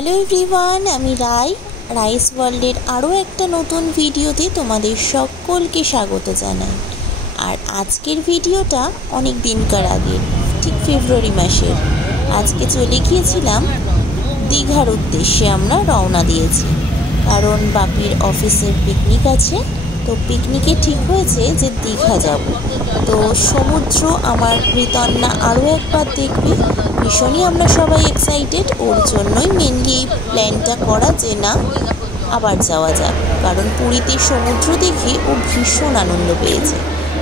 Hello everyone, আমি rice ওয়ার্ল্ডের আরও একটা নতুন ভিডিওতে তোমাদের সকলকে স্বাগত জানাই। আর আজকের ভিডিওটা অনেক দিনকার আগের, ঠিক ফেব্রুয়ারি মাসের। আজকে চলে গিয়েছিলাম দীঘার উদ্দেশ্যে, আমরা রওনা দিয়েছি কারণ বাপির অফিসের পিকনিক আছে। তো পিকনিকে ঠিক হয়েছে যে দীঘা যাব। তো সমুদ্র আমার ঋতন্না আরও একবার দেখবে, ভীষণই আমরা সবাই এক্সাইটেড। ওর জন্যই মেনলি এই প্ল্যানটা করা যে না আবার যাওয়া যাক, কারণ পুরীতে সমুদ্র দেখে ও ভীষণ আনন্দ পেয়েছে।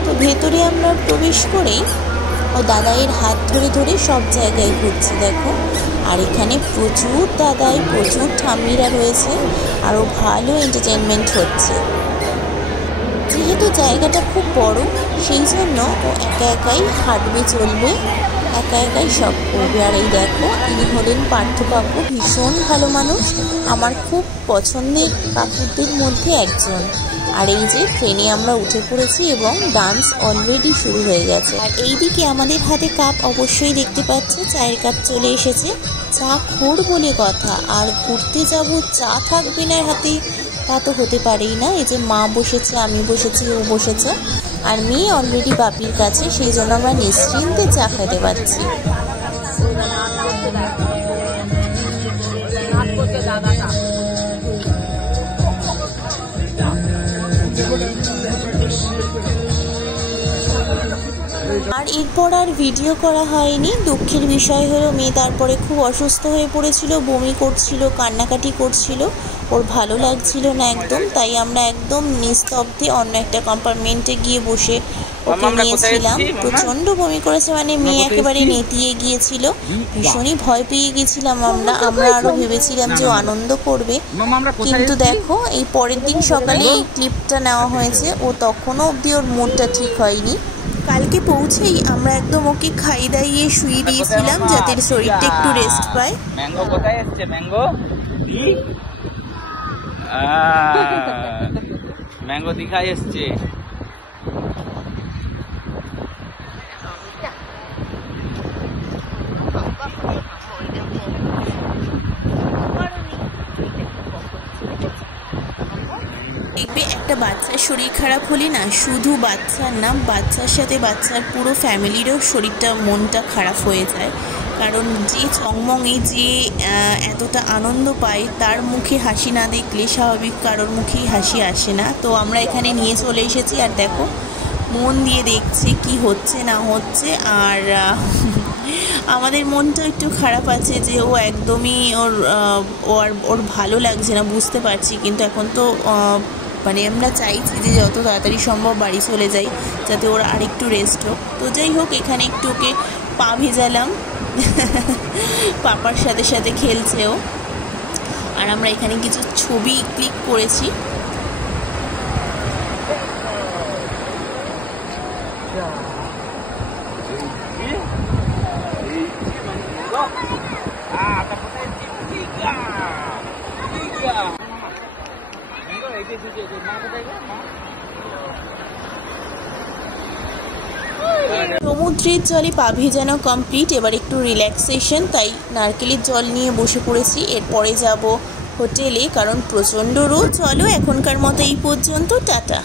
তো ভেতরে আমরা প্রবেশ করেই ও দাদাইয়ের হাত ধরে ধরে সব জায়গায় ঘুরছি দেখো। আর এখানে প্রচুর দাদাই, প্রচুর ঠাম্মিরা রয়েছে, আরও ভালো এন্টারটেনমেন্ট হচ্ছে। যেহেতু জায়গাটা খুব বড়, সেই জন্য ও একা একাই হাঁটবে, চলবে, একা একাই সব করবে। আর এই দেখো, ইনি হলেন পার্থ কাকু, ভীষণ ভালো মানুষ, আমার খুব পছন্দের কাকুদের মধ্যে একজন। আর এই যে ট্রেনে আমরা উঠে পড়েছি এবং ডান্স অলরেডি শুরু হয়ে গেছে। আর এইদিকে আমাদের হাতে কাপ অবশ্যই দেখতে পাচ্ছে, চায়ের কাপ চলে এসেছে। চা খোর বলে কথা, আর ঘুরতে যাব চা থাকবে না হাতে তা তো হতে পারেই না। এই যে মা বসেছে, আমি বসেছি, ও বসেছে, আর মেয়ে অলরেডি বাপির কাছে, সেই জন্য আমরা নিশ্চিন্তে চা খেতে পারছি। আর এরপর আর ভিডিও করা হয়নি। দুঃখের বিষয় হলো মেয়ে তারপরে খুব অসুস্থ হয়ে পড়েছিল, বমি করছিল, কান্নাকাটি করছিল, ওর ভালো লাগছিল না একদম। তাই আমরা একদম নিস্তব্ধে অন্য একটা কম্পার্টমেন্টে গিয়ে বসে ওকে নিয়েছিলাম। প্রচণ্ড বমি করেছে, মানে মেয়ে একেবারে নেতিয়ে গিয়েছিল, ভীষণই ভয় পেয়ে গেছিলাম আমরা আরও ভেবেছিলাম যে ও আনন্দ করবে। কিন্তু দেখো, এই পরের দিন সকালে এই ক্লিপটা নেওয়া হয়েছে, ও তখনও অবধি ওর মুডটা ঠিক হয়নি। কালকে পৌঁছেই আমরা একদম ওকে খাই দাইয়ে শুয়ে দিয়েছিলাম যাতে শরীরটা একটু রেস্ট পায়। ম্যাঙ্গো কোথায় এসছে? ম্যাঙ্গো ম্যাঙ্গো দীঘায় এসছে। দেখবে, একটা বাচ্চার শরীর খারাপ হলে না, শুধু বাচ্চার না, বাচ্চার সাথে বাচ্চার পুরো ফ্যামিলিরও শরীরটা, মনটা খারাপ হয়ে যায়। কারণ যে চংমঙে যে এতটা আনন্দ পায়, তার মুখে হাসি না দেখলে স্বাভাবিক কারোর মুখেই হাসি আসে না। তো আমরা এখানে নিয়ে চলে এসেছি, আর দেখো মন দিয়ে দেখছি কি হচ্ছে না হচ্ছে। আর আমাদের মনটা একটু খারাপ আছে যে ও একদমই ওর ভালো লাগছে না, বুঝতে পারছি। কিন্তু এখন তো মানে আমরা চাইছি যে যত তাড়াতাড়ি সম্ভব বাড়ি চলে যাই, যাতে ওর আরেকটু রেস্ট হোক। তো যাই হোক, এখানে একটু ওকে পা ভেজালাম, পাপার সাথে সাথে খেলছেও। আর আমরা এখানে কিছু ছবি ক্লিক করেছি। সমুদ্রের জলে পা ভেজানো কমপ্লিট, এবার একটু রিল্যাক্সেশন, তাই নারকেলের জল নিয়ে বসে পড়েছি। এরপরে যাব হোটেলে, কারণ প্রচণ্ড রোদ। চলো এখনকার মতো এই পর্যন্ত, টাটা।